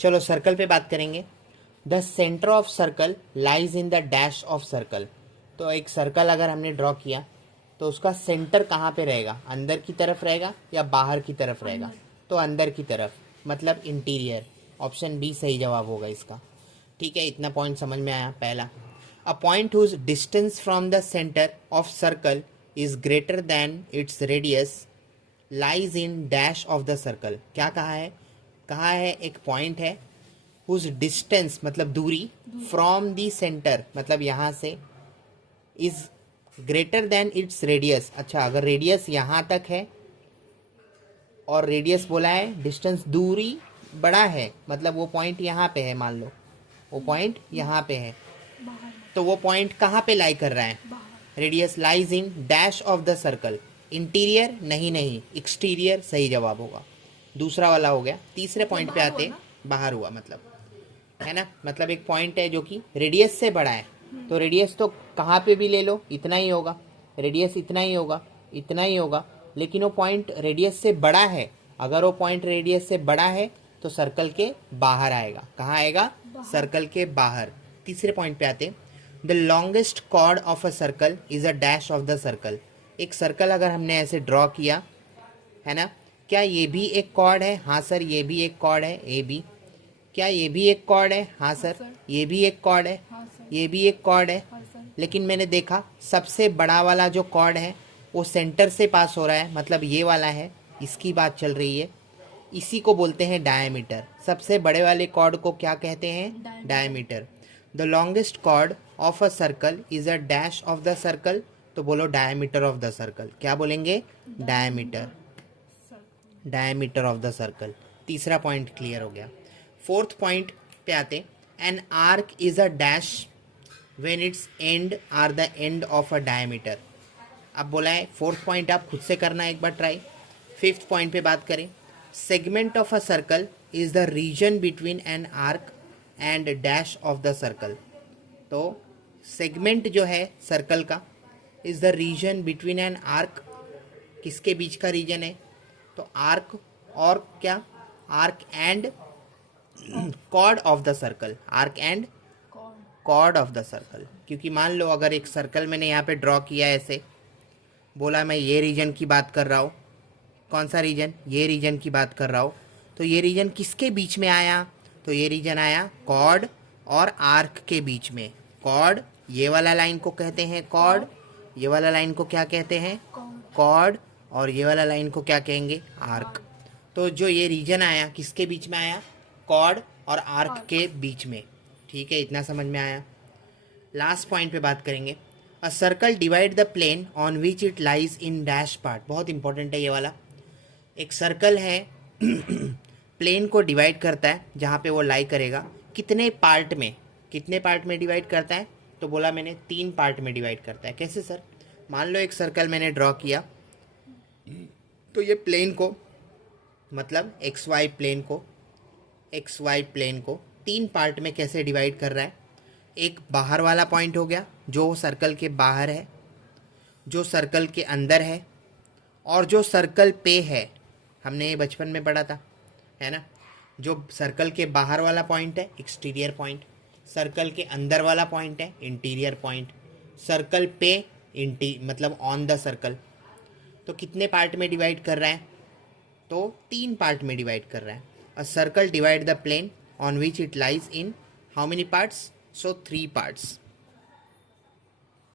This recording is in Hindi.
चलो सर्कल पे बात करेंगे। The centre of circle lies in the dash of circle. तो एक सर्कल अगर हमने ड्रॉ किया तो उसका सेंटर कहाँ पे रहेगा, अंदर की तरफ रहेगा या बाहर की तरफ रहेगा? तो अंदर की तरफ, मतलब इंटीरियर। ऑप्शन बी सही जवाब होगा इसका। ठीक है, इतना पॉइंट समझ में आया। पहला, a point whose distance from the centre of circle is greater than its radius lies in dash of the circle. क्या कहा है? कहा है एक पॉइंट है हुज डिस्टेंस मतलब दूरी, फ्रॉम दी सेंटर मतलब यहाँ से, is greater than its radius. अच्छा, अगर रेडियस यहाँ तक है और रेडियस बोला है, डिस्टेंस दूरी बड़ा है, मतलब वो पॉइंट यहाँ पे है, मान लो वो पॉइंट यहाँ पे है, तो वो पॉइंट कहाँ पे लाई कर रहा है? Radius lies in dash of the circle. Interior नहीं, एक्सटीरियर सही जवाब होगा। दूसरा वाला हो गया। तीसरे पॉइंट पे आते, बाहर हुआ मतलब, है ना, मतलब एक पॉइंट है जो कि रेडियस से बड़ा है, तो रेडियस तो कहाँ पे भी ले लो इतना ही होगा, रेडियस इतना ही होगा, इतना ही होगा, लेकिन वो पॉइंट रेडियस से बड़ा है। अगर वो पॉइंट रेडियस से बड़ा है तो सर्कल के बाहर आएगा। कहाँ आएगा? सर्कल के बाहर। तीसरे पॉइंट पे आते, the longest chord of a circle is a dash of the circle. एक सर्कल अगर हमने ऐसे ड्रॉ किया है ना, क्या ये भी एक कॉर्ड है? हाँ सर, ये भी एक कॉर्ड है, ए बी। क्या ये भी एक कॉर्ड है? हाँ सर, ये भी एक कॉर्ड है, ये भी एक कॉर्ड है। लेकिन मैंने देखा सबसे बड़ा वाला जो कॉर्ड है वो सेंटर से पास हो रहा है, मतलब ये वाला है, इसकी बात चल रही है। इसी को बोलते हैं डायमीटर। सबसे बड़े वाले कॉर्ड को क्या कहते हैं? Diameter. The longest chord of a circle is a dash of the circle. तो बोलो डायमीटर ऑफ द सर्कल। क्या बोलेंगे? Diameter, diameter of the circle. तीसरा पॉइंट क्लियर हो गया। फोर्थ पॉइंट पे आते, an arc is a dash when its end are the end of a diameter. अब बोला है फोर्थ पॉइंट आप खुद से करना एक बार ट्राई। फिफ्थ पॉइंट पे बात करें, segment of a circle is the region between an arc and dash of the circle. तो सेगमेंट जो है सर्कल का, is the region between an arc, किसके बीच का रीजन है? तो आर्क और क्या? Arc and chord of the circle, arc and chord of the circle. क्योंकि मान लो अगर एक सर्कल मैंने यहाँ पे ड्रॉ किया ऐसे, बोला मैं ये रीजन की बात कर रहा हूँ, कौन सा रीजन? ये रीजन की बात कर रहा हूँ, तो ये रीजन किसके बीच में आया? तो ये रीजन आया कॉर्ड और आर्क के बीच में। कॉर्ड, ये वाला लाइन को कहते हैं कॉर्ड, ये वाला लाइन को क्या कहते हैं? कॉर्ड। और ये वाला लाइन को क्या कहेंगे? आर्क। तो जो ये रीजन आया किसके बीच में आया? कॉर्ड और आर्क के बीच में। ठीक है, इतना समझ में आया। लास्ट पॉइंट पे बात करेंगे, a circle divide the plane on which it lies in dash part. बहुत इंपॉर्टेंट है ये वाला। एक सर्कल है प्लेन को डिवाइड करता है जहाँ पे वो लाई करेगा। कितने पार्ट में, कितने पार्ट में डिवाइड करता है? तो बोला मैंने 3 पार्ट में डिवाइड करता है। कैसे सर? मान लो एक सर्कल मैंने ड्रॉ किया, तो ये प्लेन को, मतलब एक्स वाई प्लेन को, एक्स वाई प्लेन को 3 पार्ट में कैसे डिवाइड कर रहा है? एक बाहर वाला पॉइंट हो गया जो सर्कल के बाहर है, जो सर्कल के अंदर है, और जो सर्कल पे है। हमने ये बचपन में पढ़ा था, है ना। जो सर्कल के बाहर वाला पॉइंट है एक्सटीरियर पॉइंट, सर्कल के अंदर वाला पॉइंट है इंटीरियर पॉइंट, सर्कल पे मतलब ऑन द सर्कल। तो कितने पार्ट में डिवाइड कर रहा है? तो 3 पार्ट में डिवाइड कर रहा है। A circle divide the plane on which it lies in how many parts? So 3 parts.